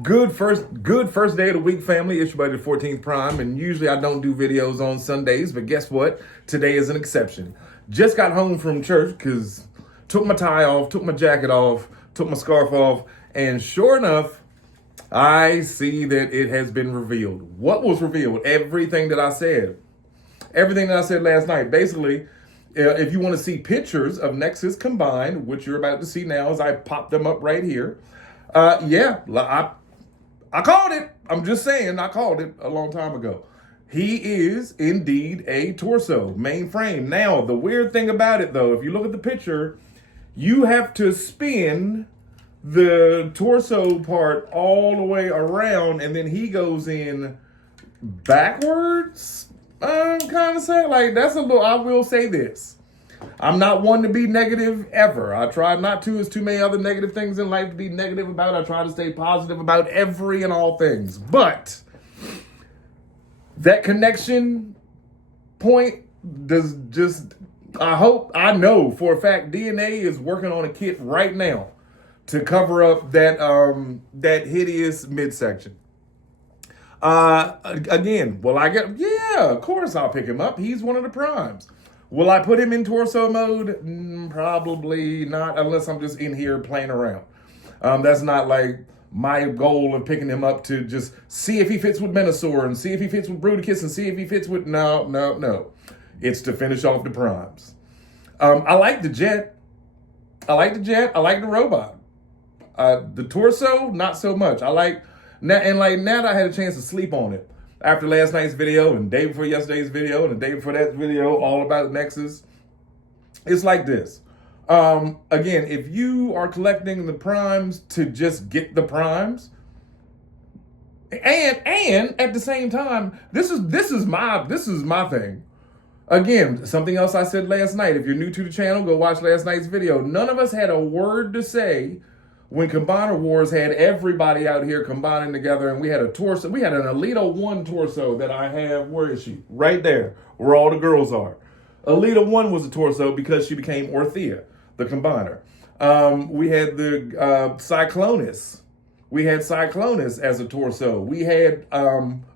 Good first day of the week, family. It's your buddy, the 14th Prime, and usually I don't do videos on Sundays, but guess what? Today is an exception. Just got home from church because took my tie off, took my jacket off, took my scarf off, and sure enough, I see that it has been revealed. What was revealed? Everything that I said. Everything that I said last night. Basically, if you want to see pictures of Nexus combined, which you're about to see now as I pop them up right here, I called it. I'm just saying, I called it a long time ago. He is indeed a torso, mainframe. Now, the weird thing about it, though, if you look at the picture, you have to spin the torso part all the way around, and then he goes in backwards. I'm kind of saying, like, that's a little, I will say this. I'm not one to be negative ever. I try not to. There's too many other negative things in life to be negative about. I try to stay positive about every and all things. But that connection point does just, I know for a fact DNA is working on a kit right now to cover up that hideous midsection. Again, yeah, of course I'll pick him up. He's one of the primes. Will I put him in torso mode? Probably not, unless I'm just in here playing around. That's not like my goal of picking him up to just see if he fits with Menosaur and see if he fits with Bruticus and see if he fits with, no. It's to finish off the primes. I like the jet. I like the robot. The torso, not so much. I like, now that I had a chance to sleep on it, after last night's video and day before yesterday's video and the day before that video, all about Nexus. It's like this. Again, if you are collecting the primes to just get the primes, and at the same time, this is my thing. Again, something else I said last night. If you're new to the channel, go watch last night's video. None of us had a word to say when Combiner Wars had everybody out here combining together, and we had a torso. We had an Alita 1 torso that I have. Where is she? Right there, where all the girls are. Alita 1 was a torso because she became Orthea, the combiner. We had the Cyclonus. We had Cyclonus as a torso. We had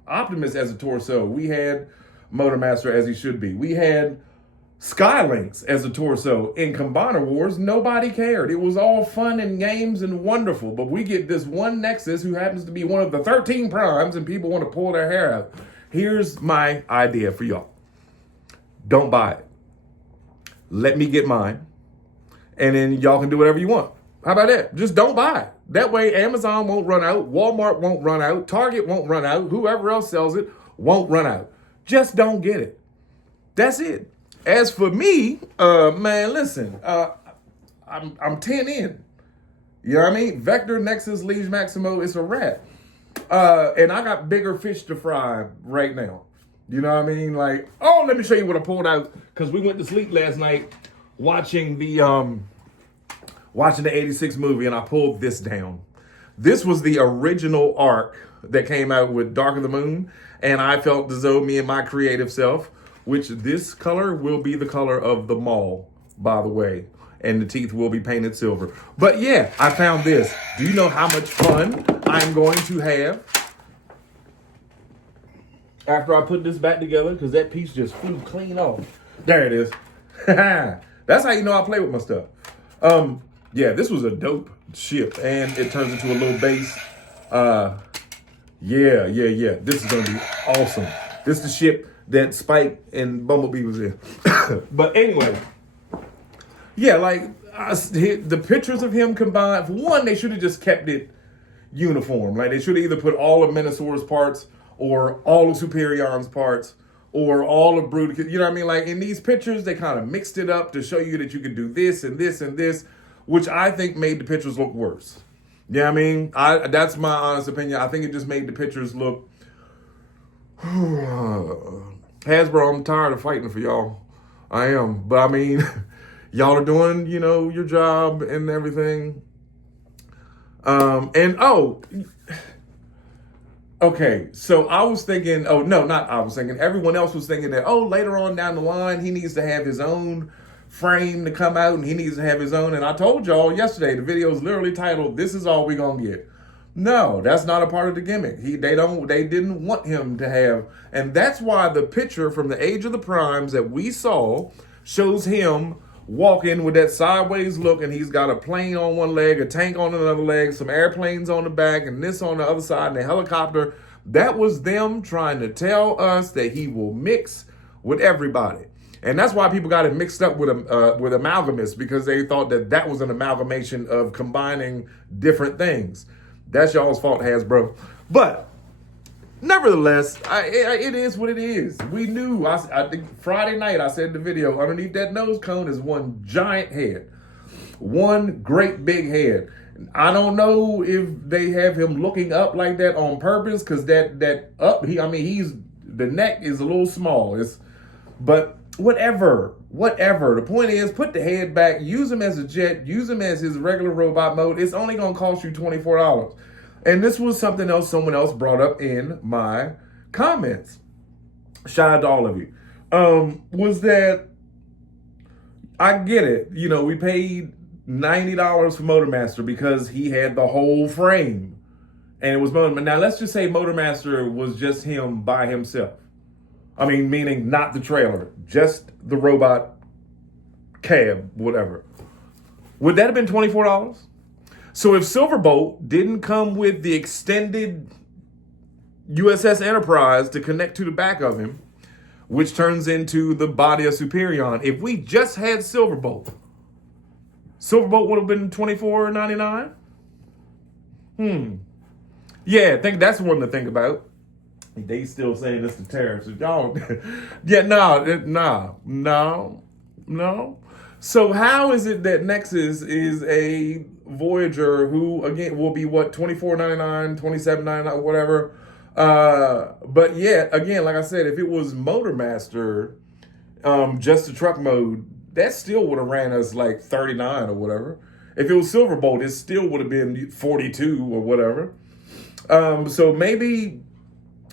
Optimus as a torso. We had Motormaster as he should be. We had Skylinks as a torso. In Combiner Wars, nobody cared. It was all fun and games and wonderful, but we get this one Nexus who happens to be one of the 13 primes and people want to pull their hair out. Here's my idea for y'all. Don't buy it. Let me get mine, and then y'all can do whatever you want. How about that? Just don't buy it. That way Amazon won't run out, Walmart won't run out, Target won't run out, whoever else sells it won't run out. Just don't get it. That's it. As for me, man, listen, I'm 10 in. You know what I mean? Vector, Nexus, Liege Maximo, it's a wrap. And I got bigger fish to fry right now. You know what I mean? Like, oh, let me show you what I pulled out. Because we went to sleep last night watching the 86 movie, and I pulled this down. This was the original arc that came out with Dark of the Moon. And I felt as though me and my creative self, which this color will be the color of the mall, by the way. And the teeth will be painted silver. But yeah, I found this. Do you know how much fun I'm going to have after I put this back together? Because that piece just flew clean off. There it is. That's how you know I play with my stuff. Yeah, this was a dope ship. And it turns into a little base. Yeah. This is going to be awesome. This is the ship that Spike and Bumblebee was in. But anyway, yeah, like the pictures of him combined, for one, they should have just kept it uniform. Like they should have either put all of Menosaur's parts or all of Superion's parts or all of Bruticus. You know what I mean? Like in these pictures, they kind of mixed it up to show you that you could do this and this and this, which I think made the pictures look worse. You know what I mean? That's my honest opinion. I think it just made the pictures look... Hasbro, I'm tired of fighting for y'all. I am. But I mean, y'all are doing, your job and everything. Okay, so I was thinking, everyone else was thinking that, later on down the line, he needs to have his own frame to come out and he needs to have his own. And I told y'all yesterday, the video is literally titled, "This is all we're going to get." No, that's not a part of the gimmick. They didn't want him to have, and that's why the picture from the Age of the Primes that we saw shows him walking with that sideways look, and he's got a plane on one leg, a tank on another leg, some airplanes on the back, and this on the other side, and a helicopter. That was them trying to tell us that he will mix with everybody. And that's why people got it mixed up with amalgamists, because they thought that that was an amalgamation of combining different things. That's y'all's fault, Hasbro. But nevertheless, it is what it is. We knew. I think Friday night I said in the video, underneath that nose cone is one giant head. One great big head. I don't know if they have him looking up like that on purpose, because that up, the neck is a little small. But whatever. The point is, put the head back, use him as a jet, use him as his regular robot mode. It's only going to cost you $24. And this was something else someone else brought up in my comments. Shout out to all of you. Was that, I get it. You know, we paid $90 for Motormaster because he had the whole frame. And it was Motormaster. Now, let's just say Motormaster was just him by himself. I mean, meaning not the trailer, just the robot cab, whatever. Would that have been $24? So if Silverbolt didn't come with the extended USS Enterprise to connect to the back of him, which turns into the body of Superion, if we just had Silverbolt would have been $24.99? Yeah, I think that's one to think about. They still saying this the tariffs. Y'all, yeah, no. So how is it that Nexus is a Voyager who, again, will be what, $24.99, $27.99, whatever? But yeah, again, like I said, if it was Motormaster, just the truck mode, that still would have ran us like $39 or whatever. If it was Silverbolt, it still would have been $42 or whatever. So maybe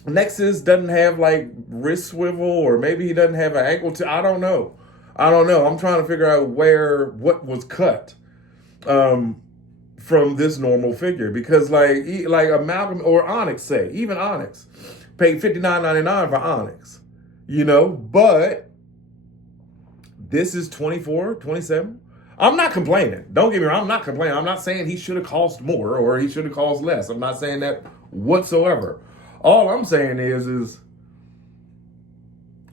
Nexus doesn't have like wrist swivel, or maybe he doesn't have an ankle. I don't know. I'm trying to figure out what was cut from this normal figure, because like Amalgam or Onyx, even Onyx paid $59.99 for Onyx, but this is $24, $27. I'm not complaining. Don't get me wrong. I'm not complaining. I'm not saying he should have cost more or he should have cost less. I'm not saying that whatsoever. All I'm saying is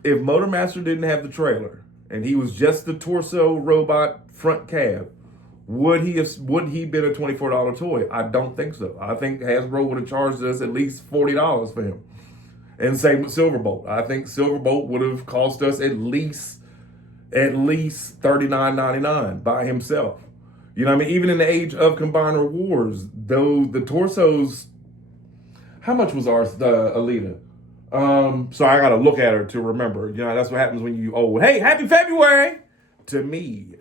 if Motormaster didn't have the trailer and he was just the torso robot front cab, would he been a $24 toy? I don't think so. I think Hasbro would have charged us at least $40 for him. And same with Silverbolt. I think Silverbolt would have cost us at least $39.99 by himself. You know what I mean? Even in the age of Combiner Wars, though the torsos, how much was ours, the Alita? So I gotta look at her to remember. That's what happens when you old. Hey, happy February to me.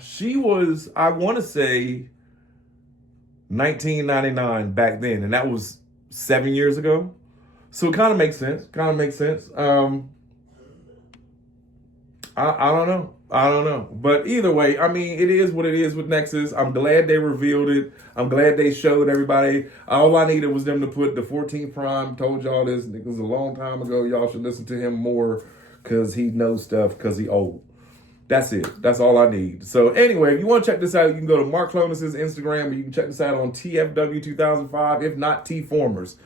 She was, I want to say, $19.99 back then, and that was 7 years ago. So it kind of makes sense. I don't know. But either way, I mean, it is what it is with Nexus. I'm glad they revealed it. I'm glad they showed everybody. All I needed was them to put the 14th Prime. Told y'all this. It was a long time ago. Y'all should listen to him more because he knows stuff because he old. That's it. That's all I need. So anyway, if you want to check this out, you can go to Mark Clonus's Instagram, or you can check this out on TFW 2005, if not T-Formers.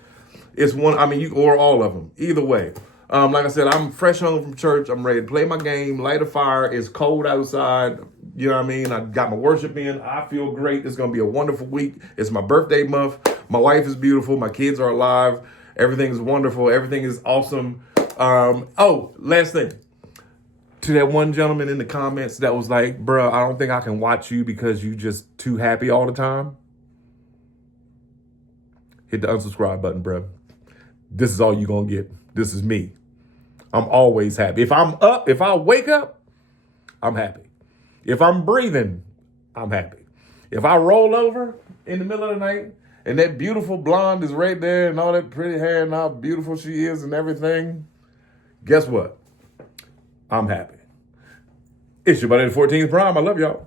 It's one, or all of them. Either way. Like I said, I'm fresh home from church. I'm ready to play my game, light a fire. It's cold outside. You know what I mean? I got my worship in. I feel great. It's going to be a wonderful week. It's my birthday month. My wife is beautiful. My kids are alive. Everything's wonderful. Everything is awesome. Last thing. To that one gentleman in the comments that was like, bro, I don't think I can watch you because you just too happy all the time. Hit the unsubscribe button, bro. This is all you're going to get. This is me. I'm always happy. If I wake up, I'm happy. If I'm breathing, I'm happy. If I roll over in the middle of the night and that beautiful blonde is right there and all that pretty hair and how beautiful she is and everything, guess what? I'm happy. It's your buddy, the 14th Prime. I love y'all.